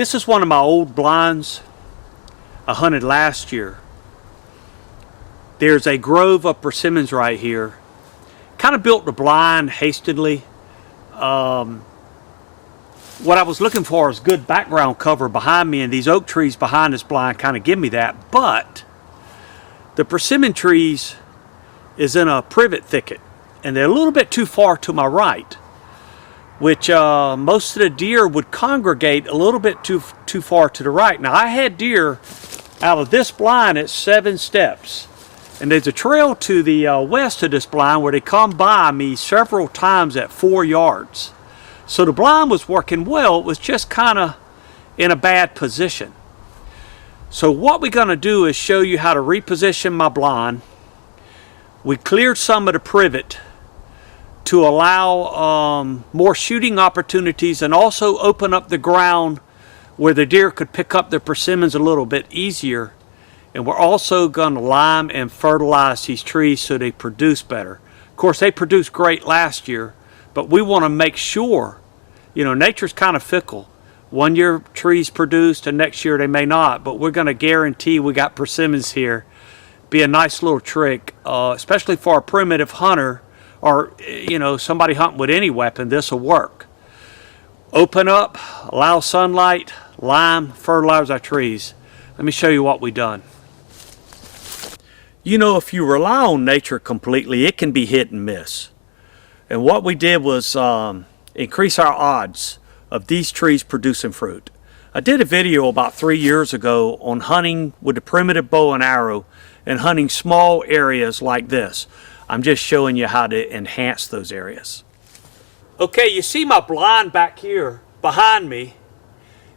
This is one of my old blinds I hunted last year. There's a grove of persimmons right here. Kind of built the blind hastily. What I was looking for is good background cover behind me, and these oak trees behind this blind kind of give me that. But the persimmon trees is in a privet thicket, and they're a little bit too far to my right, which most of the deer would congregate a little bit too far to the right. Now I had deer out of this blind at 7 steps, and there's a trail to the west of this blind where they come by me several times at 4 yards. So the blind was working well, it was just kind of in a bad position. So what we're going to do is show you how to reposition my blind. We cleared some of the privet to allow more shooting opportunities and also open up the ground where the deer could pick up the persimmons a little bit easier. And we're also going to lime and fertilize these trees so they produce better. Of course, they produced great last year, but we want to make sure, you know, nature's kind of fickle. One year trees produced and next year they may not, but we're going to guarantee we got persimmons here. Be a nice little trick, especially for a primitive hunter or, you know, somebody hunting with any weapon. This will work. Open up, allow sunlight, lime, fertilize our trees. Let me show you what we've done. You know, if you rely on nature completely, it can be hit and miss. And what we did was increase our odds of these trees producing fruit. I did a video about 3 years ago on hunting with the primitive bow and arrow and hunting small areas like this. I'm just showing you how to enhance those areas. Okay, you see my blind back here behind me.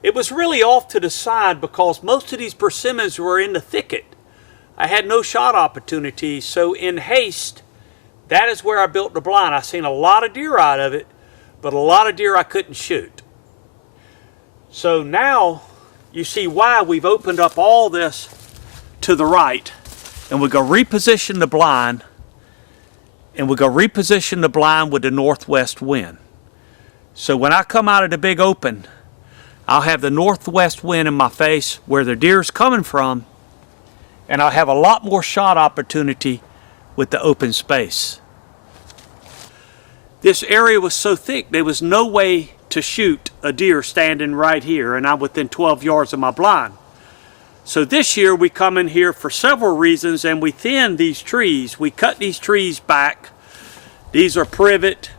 It was really off to the side because most of these persimmons were in the thicket. I had no shot opportunities, so in haste, that is where I built the blind. I seen a lot of deer out of it, but a lot of deer I couldn't shoot. So now you see why we've opened up all this to the right, and we're going to reposition the blind, and we're going to reposition the blind with the northwest wind. So when I come out of the big open, I'll have the northwest wind in my face where the deer's coming from, and I'll have a lot more shot opportunity with the open space. This area was so thick, there was no way to shoot a deer standing right here, and I'm within 12 yards of my blind. So this year we come in here for several reasons, and we thin these trees. We cut these trees back. These are privet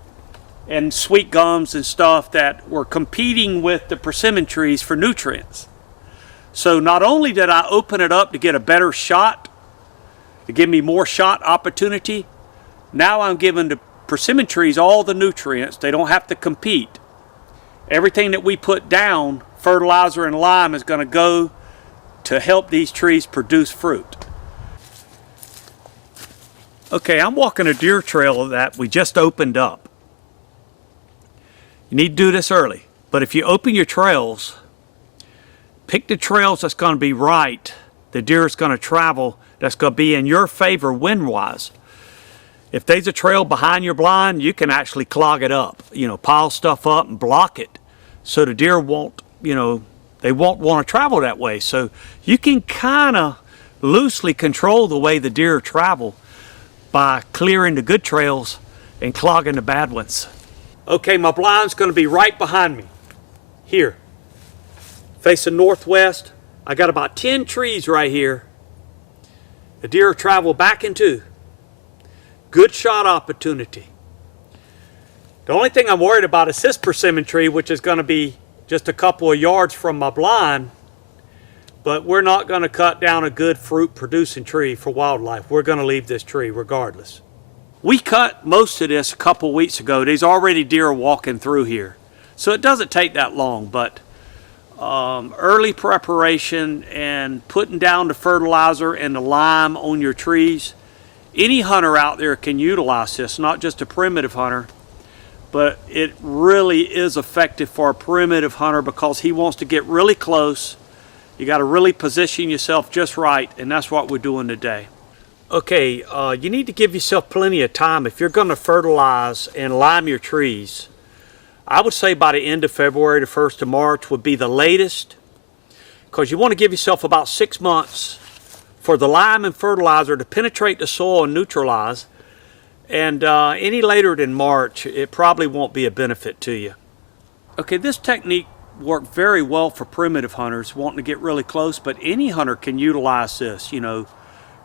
and sweet gums and stuff that were competing with the persimmon trees for nutrients. So not only did I open it up to get a better shot, to give me more shot opportunity, now I'm giving the persimmon trees all the nutrients. They don't have to compete. Everything that we put down, fertilizer and lime, is going to go to help these trees produce fruit. Okay, I'm walking a deer trail that we just opened up. You need to do this early, but if you open your trails, pick the trails that's going to be right. The deer is going to travel, that's going to be in your favor wind-wise. If there's a trail behind your blind, you can actually clog it up, you know, pile stuff up and block it so the deer won't, you know, they won't want to travel that way. So you can kind of loosely control the way the deer travel by clearing the good trails and clogging the bad ones. Okay, my blind's going to be right behind me, here, facing northwest. I got about 10 trees right here. The deer travel back into. Good shot opportunity. The only thing I'm worried about is this persimmon tree, which is going to be just a couple of yards from my blind, but we're not going to cut down a good fruit producing tree for wildlife. We're going to leave this tree regardless. We cut most of this a couple weeks ago. There's already deer walking through here, so it doesn't take that long, but early preparation and putting down the fertilizer and the lime on your trees. Any hunter out there can utilize this, not just a primitive hunter, but it really is effective for a primitive hunter because he wants to get really close. You got to really position yourself just right, and that's what we're doing today. Okay, you need to give yourself plenty of time. If you're going to fertilize and lime your trees, I would say by the end of February to 1st of March would be the latest, because you want to give yourself about 6 months for the lime and fertilizer to penetrate the soil and neutralize. And any later than March, it probably won't be a benefit to you. Okay, this technique worked very well for primitive hunters wanting to get really close, but any hunter can utilize this, you know,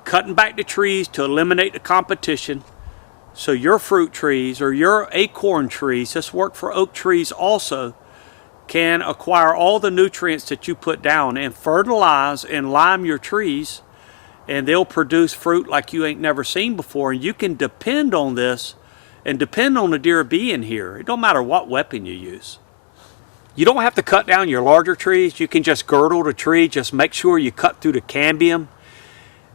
cutting back the trees to eliminate the competition. So your fruit trees or your acorn trees, this worked for oak trees also, can acquire all the nutrients that you put down and fertilize and lime your trees, and they'll produce fruit like you ain't never seen before. And you can depend on this and depend on the deer being here. It don't matter what weapon you use. You don't have to cut down your larger trees. You can just girdle the tree. Just make sure you cut through the cambium.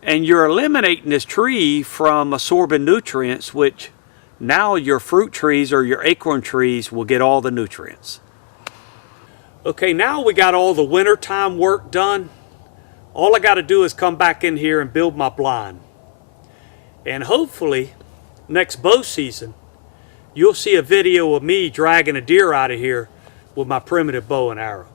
And you're eliminating this tree from absorbing nutrients, which now your fruit trees or your acorn trees will get all the nutrients. Okay, now we got all the wintertime work done. All I got to do is come back in here and build my blind. And hopefully, next bow season, you'll see a video of me dragging a deer out of here with my primitive bow and arrow.